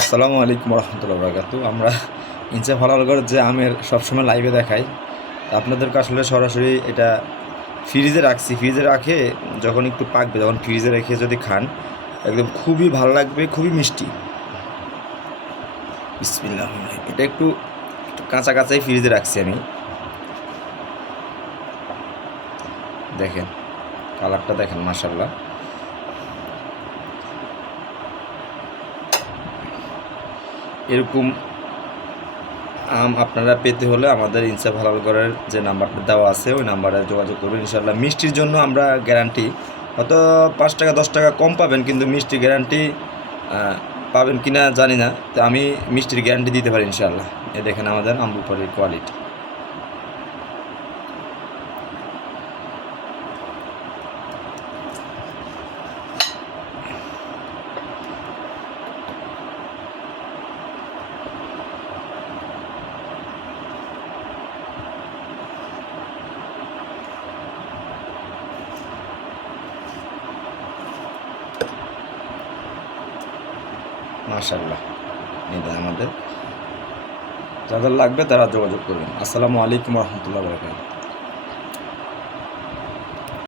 আসসালামু আলাইকুম রহমতুল্লাহ বরকাতু। আমরা ইনসাফ হালালগড় যে আমের সবসময় লাইভে দেখাই, তা আপনাদেরকে আসলে সরাসরি এটা ফ্রিজে রাখছি। ফ্রিজে রাখে যখন একটু পাকবে, যখন ফ্রিজে রেখে যদি খান একদম খুবই ভালো লাগবে, খুবই মিষ্টি। বিসমিল্লাহ। এটা একটু একটু কাঁচা কাঁচাই ফ্রিজে রাখছি আমি। দেখেন কালারটা, দেখেন মাশাল্লাহ। এরকম আম আপনারা পেতে হলে আমাদের ইনসাফ হালালগড়ের যে নাম্বারটা দেওয়া আছে ওই নাম্বারে যোগাযোগ করবেন। ইনশাল্লাহ মিষ্টির জন্য আমরা গ্যারান্টি, হয়তো 5 টাকা 10 টাকা কম পাবেন, কিন্তু মিষ্টি গ্যারান্টি পাবেন কি না জানি না, তো আমি মিষ্টির গ্যারান্টি দিতে পারি ইনশাল্লাহ। এ দেখেন আমাদের আম্বুপাড়ির কোয়ালিটি। মাশাল্লাহ, এটা আমাদের, যাদের লাগবে তারা যোগাযোগ করবেন। আসসালামু আলাইকুম রহমতুল্লাহ বরকাতুহু।